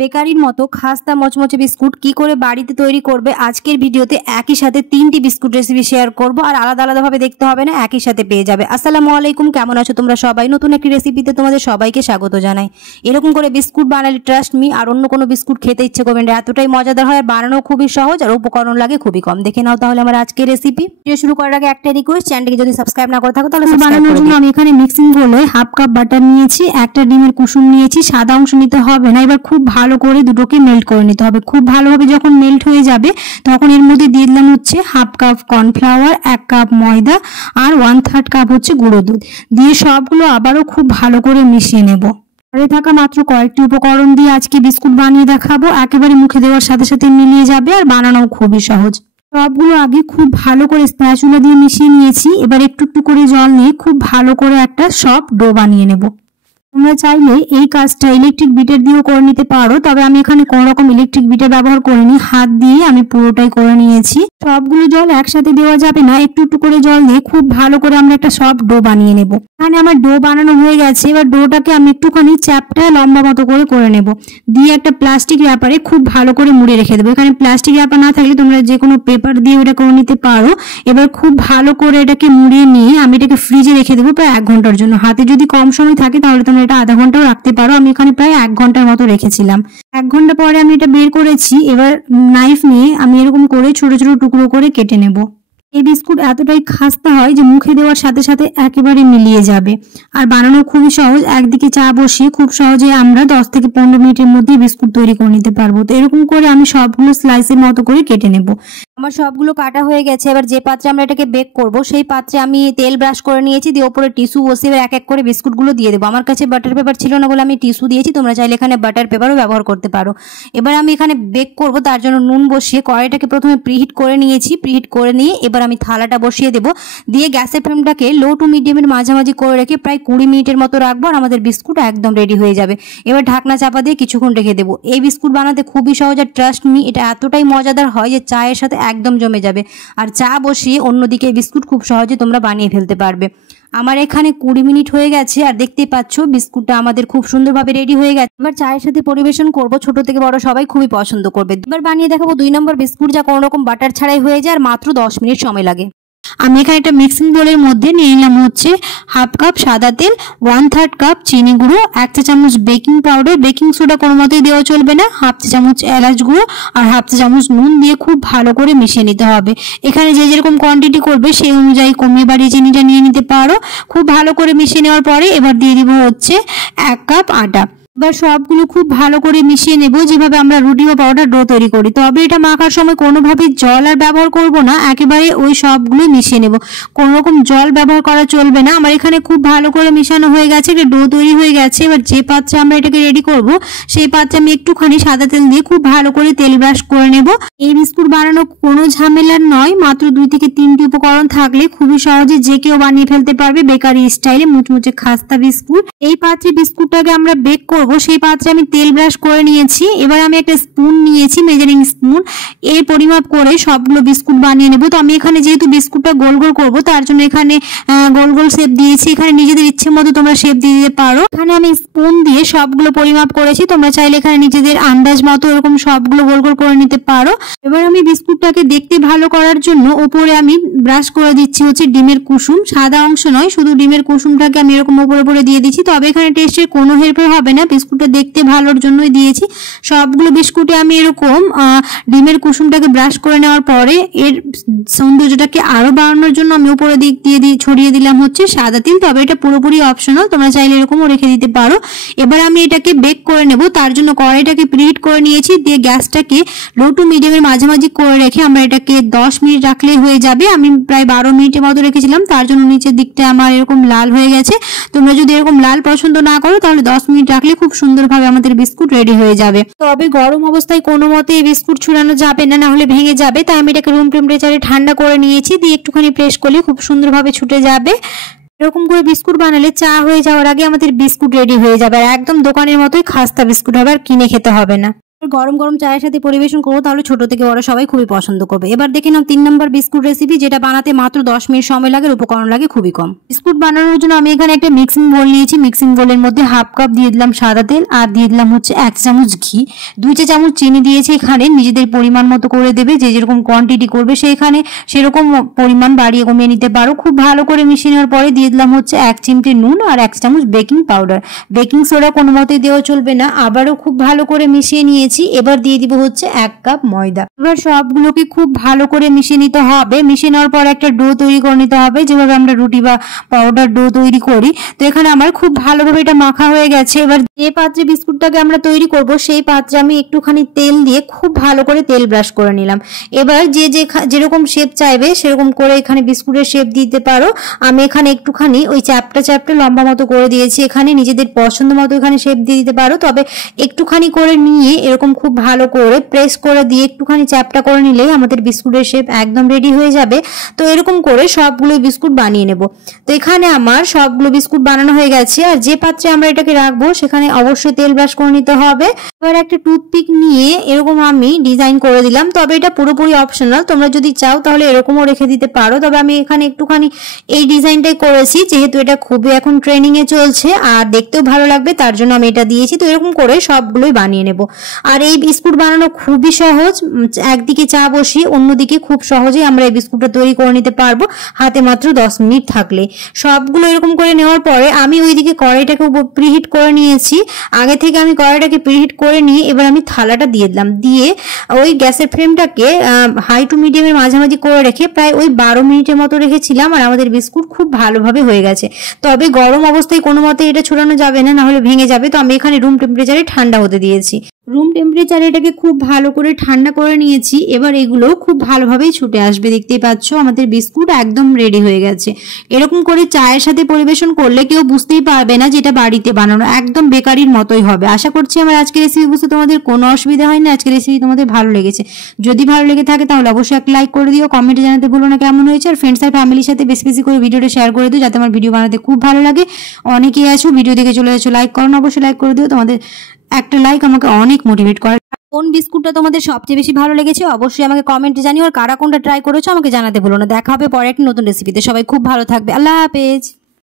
বেকারির মতো খাস্তা মচমচে বিস্কুট কি করে বাড়িতে তৈরি করবে আজকের ভিডিওতে একই সাথে 3টি বিস্কুট রেসিপি শেয়ার করব। আর আলাদা আলাদা ভাবে দেখতে হবে না, একই সাথে পেয়ে যাবে। আসসালামু আলাইকুম, কেমন আছো তোমরা সবাই? নতুন একটি রেসিপিতে তোমাদের সবাইকে স্বাগত জানাই। এরকম করে বিস্কুট বানালে ট্রাস্ট মি আর অন্য কোনো বিস্কুট খেতে ইচ্ছে করবেন না, এতটাই মজাদার হয়। আর বানানো খুবই সহজ আর উপকরণ লাগে খুবই কম। দেখে নাও তাহলে আমার আজকের রেসিপি। ভিডিও শুরু করার আগে একটা রিকোয়েস্ট, চ্যানেলটিকে যদি সাবস্ক্রাইব না করে থাকো তাহলে বানানোর জন্য আমি এখানে মিক্সিং বলে হাফ কাপ বাটার নিয়েছি, একটা ডিমের কুসুম নিয়েছি। সাদা অংশ নিতে হবে না। এবার খুব ভালো করে দুটোকে মেল্ট করে নিতে হবে। খুব ভালোভাবে যখন মেল্ট হয়ে যাবে তখন এর মধ্যে দিয়ে দিলাম হচ্ছে হাফ কাপ কর্নফ্লাওয়ার, 1 কাপ ময়দা আর 1/3 কাপ হচ্ছে গুঁড়ো দুধ দিয়ে সবগুলো আবারও খুব ভালো করে মিশিয়ে নেব। ঘরে থাকা মাত্র কয়েকটি উপকরণ দিয়ে আজকে বিস্কুট বানিয়ে দেখাবো। একেবারে মুখে দেওয়ার সাথে সাথে মিলিয়ে যাবে আর বানানোও খুবই সহজ। সবগুলো আগে খুব ভালো করে স্প্যাচুলা দিয়ে মিশিয়ে নিয়েছি। এবার একটু একটু করে জল নিয়ে খুব ভালো করে একটা সফট ডো বানিয়ে নেব। তোমরা চাইলে এই কাজটা ইলেকট্রিক বিটার দিয়েও করে নিতে পারো, তবে আমি এখানে কোনো রকম ইলেকট্রিক বিটার ব্যবহার করিনি, হাত দিয়ে আমি পুরোটাই করে নিয়েছি। সবগুলো জল একসাথে দেওয়া যাবে না, একটু একটু করে জল দিয়ে খুব ভালো করে আমরা একটা সফট ডো বানিয়ে নেব। এখানে আমার ডো বানানো হয়ে গেছে। এবার ডোটাকে আমি একটুখানি চ্যাপটা লম্বা মতো করে নেব, দিয়ে একটা প্লাস্টিক র্যাপারে খুব ভালো করে মুড়ে রেখে দেবো। এখানে প্লাস্টিক র্যাপার না থাকলে তোমরা যে কোনো পেপার দিয়ে ওটা করে নিতে পারো। এবার খুব ভালো করে এটাকে মুড়িয়ে নিয়ে আমি এটাকে ফ্রিজে রেখে দেবো প্রায় 1 ঘন্টার জন্য। হাতে যদি কম সময় থাকে তাহলে তোমরা এটা আধা ঘন্টাও রাখতে পারো। আমি এখানে প্রায় 1 ঘন্টার মতো রেখেছিলাম। 1 ঘন্টা পরে আমি এটা বের করেছি। এবার নাইফ নিয়ে আমি এরকম করে ছোট ছোট টুকরো করে কেটে নেব। এই বিস্কুট এতটাই খাস্তা হয় যে মুখে দেওয়ার সাথে সাথে একেবারে মিলিয়ে যাবে আর বানানো খুবই সহজ। একদিকে চা বসিয়ে খুব সহজে আমরা 10 থেকে 15 মিনিটের মধ্যে বিস্কুট তৈরি করে নিতে পারবো। তো এরকম করে আমি সবগুলো স্লাইসের মতো করে কেটে নেব। আমার সবগুলো কাটা হয়ে গেছে। এবার যে পাত্রে আমরা এটাকে বেক করব সেই পাত্রে আমি তেল ব্রাশ করে নিয়েছি, দিয়ে ওপরে টিস্যু বসিয়ে এবার এক এক করে বিস্কুটগুলো দিয়ে দেবো। আমার কাছে বাটার পেপার ছিল না বলে আমি টিস্যু দিয়েছি, তোমরা চাইলে এখানে বাটার পেপারও ব্যবহার করতে পারো। এবার আমি এখানে বেক করব, তার জন্য নুন বসিয়ে কড়াইটাকে প্রথমে প্রিহিট করে নিয়েছি। প্রিহিট করে নিয়ে এবার আমি থালাটা বসিয়ে দেবো, দিয়ে গ্যাসের ফ্লেমটাকে লো টু মিডিয়ামের মাঝামাঝি করে রেখে প্রায় 20 মিনিটের মতো রাখবো আর আমাদের বিস্কুট একদম রেডি হয়ে যাবে। এবার ঢাকনা চাপা দিয়ে কিছুক্ষণ রেখে দেবো। এই বিস্কুট বানাতে খুবই সহজ আর ট্রাস্ট মি এটা এতটাই মজাদার হয় যে চায়ের সাথে একদম জমে যাবে। আর চা বসিয়ে অন্যদিকে বিস্কুট খুব সহজে তোমরা বানিয়ে ফেলতে পারবে। আমার এখানে 20 মিনিট হয়ে গেছে আর দেখতেই পাচ্ছ বিস্কুটটা আমাদের খুব সুন্দরভাবে রেডি হয়ে গেছে। এবার চায়ের সাথে পরিবেশন করব, ছোট থেকে বড় সবাই খুবই পছন্দ করবে। এবার বানিয়ে দেখাবো 2 নম্বর বিস্কুট, যা কোনো রকম বাটার ছাড়াই হয়ে যায় আর মাত্র 10 মিনিট সময় লাগে। আমি এখানে একটা মিক্সিং বোলের মধ্যে নিয়ে নিলাম হচ্ছে হাফ কাপ সাদা তেল, 1/3 কাপ চিনি গুঁড়ো, 1 চা চামচ বেকিং পাউডার, বেকিং সোডা কোনো মতেই দেওয়া চলবে না, হাফ চা চামচ এলাচ গুঁড়ো আর হাফ চা চামচ নুন দিয়ে খুব ভালো করে মিশিয়ে নিতে হবে। এখানে যে যেরকম কোয়ান্টিটি করবে সেই অনুযায়ী কমিয়ে বাড়িয়ে চিনিটা নিয়ে নিতে পারো। খুব ভালো করে মিশিয়ে নেওয়ার পরে এবার দিয়ে দিব হচ্ছে 1 কাপ আটা। এবার সবগুলো খুব ভালো করে মিশিয়ে নেব, যেভাবে আমরা রুটি বা পাউডার ডো তৈরি করি। তবে এটা মাখার সময় কোনোভাবে জল আর ব্যবহার করব না, একেবারে ওই সবগুলো মিশিয়ে নেব, কোনো রকম জল ব্যবহার করা চলবে না। আমার এখানে খুব ভালো করে মিশানো হয়ে গেছে, এটা ডো তৈরি হয়ে গেছে। এবার যে পাত্রে আমরা এটাকে রেডি করব সেই পাত্রে আমি একটুখানি সাদা তেল দিয়ে খুব ভালো করে তেল ব্রাশ করে নেব। এই বিস্কুট বানানো কোনো ঝামেলার নয়, মাত্র 2 থেকে 3টি উপকরণ থাকলে খুবই সহজে যে কেউ বানিয়ে ফেলতে পারবে বেকারি স্টাইলে মুচমুচে খাস্তা বিস্কুট। এই পাত্রে বিস্কুটটাকে আমরা বেক করব, সেই পাত্রে আমি তেল ব্রাশ করে নিয়েছি। এবার আমি একটা স্পুন নিয়েছি, মেজারিং স্পুন, এর পরিমাপ করে সবগুলো বিস্কুট বানিয়ে নেব। তো আমি এখানে যেহেতু বিস্কুটটা গোল গোল করব তার জন্য এখানে গোল গোল শেপ দিয়েছি। এখানে নিজেদের ইচ্ছে মতো তোমরা শেপ দিয়ে দিতে পারো। এখানে আমি স্পুন দিয়ে সবগুলো পরিমাপ করেছি, তোমরা চাইলে এখানে নিজেদের আন্দাজ মতো এরকম সবগুলো গোল গোল করে নিতে পারো। এবার আমি বিস্কুটটাকে দেখতে ভালো করার জন্য উপরে আমি ব্রাশ করে দিচ্ছি হচ্ছে ডিমের কুসুম, সাদা অংশ নয়, শুধু ডিমের কুসুমটাকে আমি এরকম উপরে উপরে দিয়ে দিচ্ছি। তবে এখানে টেস্টের কোনো হেরফের হবে না, বিস্কুটটা দেখতে ভালোর জন্যই দিয়েছি। সবগুলো বিস্কুটে আমি এরকম ডিমের কুসুমটাকে ব্রাশ করে নেওয়ার পরে এর সৌন্দর্যটাকে আরো বাড়ানোর জন্য আমি উপরে দিক দিয়ে ছড়িয়ে দিলাম হচ্ছে সাদা তিল। তবে এটা পুরোপুরি অপশনাল, তোমরা চাইলে এরকমও রেখে দিতে পারো। এবার আমি এটাকে বেক করে নেব, তার জন্য কড়াইটাকে প্রিহিট করে নিয়েছি, দিয়ে গ্যাসটাকে লো টু মিডিয়ামের মাঝামাঝি করে রেখে আমরা এটাকে 10 মিনিট রাখলেই হয়ে যাবে। আমি প্রায় 12 মিনিটের মতো রেখেছিলাম, তার জন্য নিচের দিকটা আমার এরকম লাল হয়ে গেছে। তোমরা যদি এরকম লাল পছন্দ না করো তাহলে 10 মিনিট রাখলে খুব সুন্দরভাবে আমাদের বিস্কুট রেডি হয়ে যাবে। তবে গরম অবস্থায় কোনো মতে এই বিস্কুট ছুড়ানো যাবে না, নাহলে ভেঙে যাবে। তাই আমি এটাকে রুম টেম্পারেচারে ঠান্ডা করে নিয়েছি, দিয়ে একটুখানি প্রেস করলে খুব সুন্দরভাবে ছুটে যাবে। এরকম করে বিস্কুট বানালে চা হয়ে যাওয়ার আগে আমাদের বিস্কুট রেডি হয়ে যাবে আর একদম দোকানের মতোই খাস্তা বিস্কুট হবে, আর কিনে খেতে হবে না। গরম গরম চায়ের সাথে পরিবেশন করবো, তাহলে ছোট থেকে বড় সবাই খুবই পছন্দ করবে। এবার দেখে নাও 3 নম্বর বিস্কুট রেসিপি, যেটা বানাতে মাত্র 10 মিনিট সময় লাগে, উপকরণ লাগে খুবই কম। বিস্কুট বানানোর জন্য আমি এখানে একটা মিক্সিং বোল নিয়েছি। মিক্সিং বোলের মধ্যে হাফ কাপ দিয়ে দিলাম সাদা তেল, আর দিয়ে দিলাম হচ্ছে 1 চামচ ঘি, 2 চা চামচ চিনি দিয়েছি। এখানে নিজেদের পরিমাণ মতো করে দেবে, যে যেরকম কোয়ান্টিটি করবে সেখানে সেরকম পরিমাণ বাড়িয়ে কমিয়ে নিতে পারো। খুব ভালো করে মিশিয়ে নেওয়ার পরে দিয়ে দিলাম হচ্ছে 1 চিমটি নুন আর 1 চামচ বেকিং পাউডার। বেকিং সোডা কোনো মতেই দেওয়া চলবে না। আবারও খুব ভালো করে মিশিয়ে নিয়েছি। এবার দিয়ে দিব হচ্ছে 1 কাপ ময়দা। এবার সবগুলোকে খুব ভালো করে মিশিয়ে নিতে হবে। মিশিয়ে নেওয়ার পর একটা ডো তৈরি করে নিতে হবে, যেভাবে আমরা রুটি বা পাউডার ডো তৈরি করি। তো এখানে আমার খুব ভালোভাবে এটা মাখা হয়ে গেছে। এবার যে পাত্রে বিস্কুটটাকে আমরা তৈরি করব সেই পাত্রে আমি একটুখানি তেল দিয়ে খুব ভালো করে তেল ব্রাশ করে নিলাম। এবার যে যেরকম শেপ চাইবে সেরকম করে এখানে বিস্কুটের শেপ দিতে পারো। আমি এখানে একটুখানি ওই চ্যাপটা লম্বা মতো করে দিয়েছি। এখানে নিজেদের পছন্দ মতো এখানে শেপ দিয়ে দিতে পারো, তবে একটুখানি করে নিয়ে এরকম খুব ভালো করে প্রেস করে দিয়ে একটুখানি চ্যাপটা করে নিলেই আমাদের বিস্কুটের শেপ একদম রেডি হয়ে যাবে। তো এরকম করে সবগুলো বিস্কুট বানিয়ে নেব। তো এখানে আমার সবগুলো বিস্কুট বানানো হয়ে গেছে। আর যে পাত্রে আমরা এটাকে রাখবো সেখানে অবশ্যই তেল ব্রাশ করে নিতে হবে। এবার একটা টুথপিক নিয়ে এরকম আমি ডিজাইন করে দিলাম, তবে এটা পুরোপুরি অপশনাল, তোমরা যদি চাও তাহলে এরকমও রেখে দিতে পারো। তবে আমি এখানে একটুখানি এই ডিজাইনটাই করেছি, যেহেতু এটা খুবই এখন ট্রেনিং এ চলছে আর দেখতেও ভালো লাগবে, তার জন্য আমি এটা দিয়েছি। তো এরকম করে সবগুলোই বানিয়ে নেব। আর এই বিস্কুট বানানো খুবই সহজ। একদিকে চা বসিয়ে অন্যদিকে খুব সহজেই আমরা এই বিস্কুটটা তৈরি করে নিতে পারবো, হাতে মাত্র 10 মিনিট থাকলে। সবগুলো এরকম করে নেওয়ার পরে আমি ওইদিকে কড়াইটাকে প্রিহিট করে নিয়েছি। আগে থেকে আমি কড়াইটাকে প্রিহিট করে নিয়ে এবার আমি থালাটা দিয়ে দিলাম। দিয়ে ওই গ্যাসের ফ্লেমটাকে হাই টু মিডিয়ামের মাঝামাঝি করে রেখে প্রায় ওই 12 মিনিটের মতো রেখেছিলাম। আর আমাদের বিস্কুট খুব ভালোভাবে হয়ে গেছে। তবে গরম অবস্থায় কোনো মতে এটা ছড়ানো যাবে না, নাহলে ভেঙে যাবে। তো আমি এখানে রুম টেম্পারেচারে ঠান্ডা হতে দিয়েছি। রুম টেম্পারেচারে এটাকে খুব ভালো করে ঠান্ডা করে নিয়েছি। এবার এগুলো খুব ভালোভাবেই ছুটে আসবে। দেখতেই পাচ্ছ আমাদের বিস্কুট একদম রেডি হয়ে গেছে। এরকম করে চায়ের সাথে পরিবেশন করলে কেউ বুঝতেই পারবে না যেটা বাড়িতে বানানো, একদম বেকারির মতোই হবে। আশা করছি আমার আজকের রেসিপি বুঝতে তোমাদের কোনো অসুবিধা হয়নি। আজকের রেসিপি তোমাদের ভালো লেগেছে। যদি ভালো লেগে থাকে তাহলে অবশ্যই একটা লাইক করে দিও, কমেন্টে জানাতে ভুলো না কেমন হয়েছে। আর ফ্রেন্ডস আর ফ্যামিলির সাথে বেশি বেশি করে ভিডিওটা শেয়ার করে দিও, যাতে আমার ভিডিও বানাতে খুব ভালো লাগে। অনেকেই আছো ভিডিও দেখে চলে যাচ্ছ, লাইক করো না, অবশ্যই লাইক করে দিও। তোমাদের একটা লাইক আমাকে অনেক মোটিভেট করে। কোন বিস্কুটটা তোমাদের সবচেয়ে বেশি ভালো লেগেছে অবশ্যই আমাকে কমেন্টে জানিও। আর কারা কোনটা ট্রাই করেছো আমাকে জানাতে ভুলো না। দেখা হবে পরে একটা নতুন রেসিপিতে। সবাই খুব ভালো থাকবে। আল্লাহ হাফেজ।